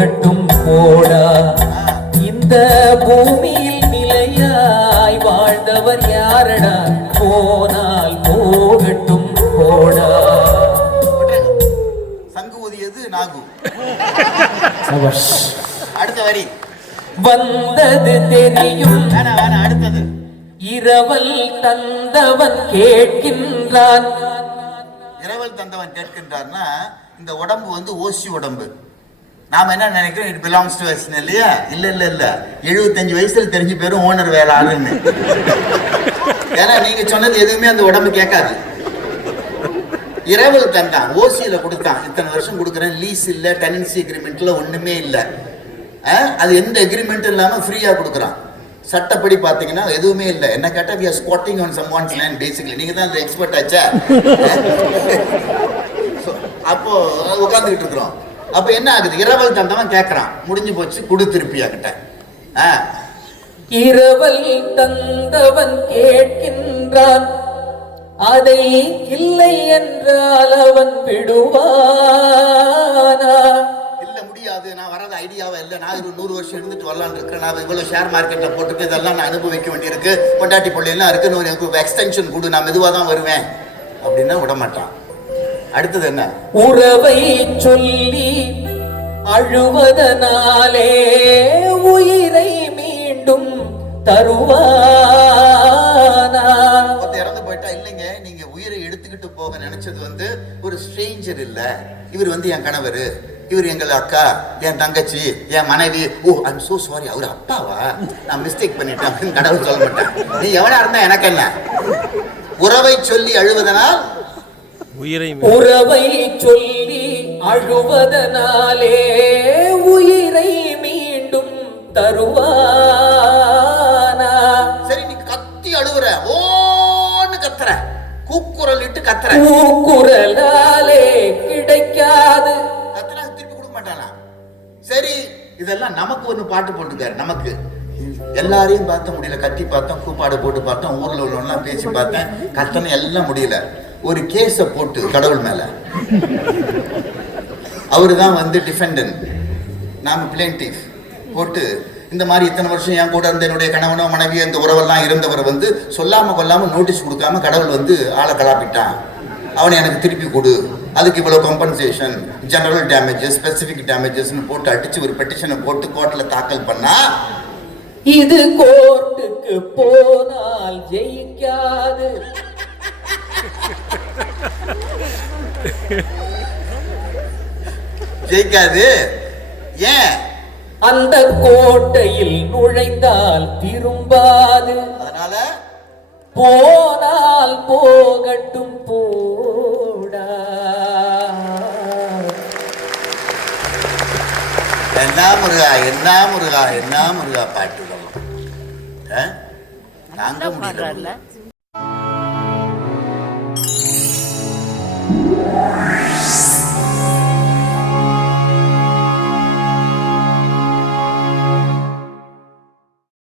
போகட்டும் போடா. இந்த பூமியில் நிலையாய் வாழ்ந்தவர் யாரடா? போனால் போகட்டும் போடா. சங்கு ஊதியது நாகு. அடுத்த வரி. வந்தது தெரியும். அடுத்தது. இரவல் தந்தவன் கேட்கின்றான். இரவல் தந்தவன் கேட்கின்றார்னா இந்த உடம்பு வந்து ஓசி உடம்பு. நாம என்ன நினைக்கிறோம்? இட் பிலாங்ஸ் டு அஸ் இல்லையா? இல்ல இல்ல இல்ல. எழுபத்தஞ்சு வயசுல தெரிஞ்சு பேரும் ஓனர் வேலை ஆளுன்னு ஏன்னா நீங்க சொன்னது எதுவுமே அந்த உடம்பு கேட்காது. இரவல் தந்தான் ஓசியில கொடுத்தான். இத்தனை வருஷம் கொடுக்குறேன். லீஸ் இல்ல டெனன்சி அக்ரிமெண்ட்ல ஒண்ணுமே இல்ல. அது எந்த அக்ரிமெண்ட்டும் இல்லாம ஃப்ரீயா கொடுக்குறான். சட்டப்படி பாத்தீங்கன்னா எதுவுமே இல்ல. என்ன கேட்டா we squatting on some one's land basically. நீங்க தான் அந்த எக்ஸ்பர்ட் ஆச்சா? So, அப்போ உட்காந்துக்கிட்டு இருக்கிறோம். அப்ப என்ன ஆகுது? இரவல் தந்தவன் கேட்கறான் முடிஞ்சு போச்சு. கொடு கிட்ட. ஆ, இரவல் தந்தவன் கேட்கின்றான். அதை இல்லை என்றால் அவன் விடுவானா? இல்ல முடியாது. நான் வராத ஐடியாவே இல்ல. நான் ஒரு நூறு வருஷம் இருந்துட்டு வரலான்னு இருக்கிறேன். நான் இவ்வளவு ஷேர் மார்க்கெட்ல போட்டுட்டு இதெல்லாம் நான் அனுபவிக்க வேண்டியிருக்கு. பொண்டாட்டி பிள்ளை எல்லாம் இருக்கு. இன்னும் எனக்கு எக்ஸ்டென்ஷன் கொடு. நான் மெதுவா தான் வருவேன். அப்படின்னா விட மாட்டான் அடுத்தது என்ன? உறவை சொல்லி அழுவதனாலே உயிரை மீண்டும் தருவானா? இறந்து போயிட்டா இல்லைங்க நீங்க உயிரை எடுத்துக்கிட்டு போக நினைச்சது வந்து ஒரு ஸ்ட்ரேஞ்சர் இல்ல. இவர் வந்து என் கணவர். இவர் எங்கள் அக்கா என் தங்கச்சி என் மனைவி. ஓ ஐம் சோ சாரி அவர் அப்பாவா? நான் மிஸ்டேக் பண்ணிட்டேன் கடவுள் சொல்ல மாட்டேன் நீ எவனா இருந்தா எனக்கு என்ன? உறவை சொல்லி அழுவதனால் உயிரை உறவை சொல்லி அழுவதனாலே உயிரை மீண்டும் தருவானா? சரி நீ கத்தி அழுவுற. ஓன்னு கத்துற. கூக்குரல் இட்டு கத்துற. கூக்குரலாலே கிடைக்காது. கத்துனா திருப்பி கொடுக்க மாட்டானா சரி இதெல்லாம் நமக்கு ஒண்ணு பாட்டு போட்டுக்காரு நமக்கு. எல்லாரையும் பார்த்த முடியல. கத்தி பார்த்தோம் கூப்பாடு போட்டு பார்த்தோம் ஊர்ல உள்ளவங்கலாம் பேசி பார்த்தேன். கத்தனை எல்லாம் முடியல. ஒரு கேஸை போட்டு கடவுள் மேல. அவரு தான் வந்து டிஃபெண்டன்ட் நாம் பிளேன்டிஃப் போட்டு இந்த மாதிரி இத்தனை வருஷம் என் கூட இருந்த என்னுடைய கணவனோ மனைவியோ இந்த உறவெல்லாம் இருந்தவர் வந்து சொல்லாம கொல்லாம நோட்டீஸ் கொடுக்காம கடவுள் வந்து ஆளை கலாப்பிட்டான். அவனை எனக்கு திருப்பி கொடு. அதுக்கு இவ்வளோ கம்பன்சேஷன் ஜெனரல் டேமேஜஸ் ஸ்பெசிஃபிக் டேமேஜஸ்னு போட்டு அடிச்சு ஒரு பெட்டிஷனை போட்டு கோர்ட்டில் தாக்கல் பண்ணா இது கோர்ட்டுக்கு போனால் ஜெயிக்காது. ஜெயிக்காது. ஏன்? அந்த கோட்டையில் நுழைந்தால் திரும்பாது. அதனால? போனால் போகட்டும் போடா. என்ன முருகா என்ன முருகா என்ன முருகா பாட்டு? தாங்க முடியல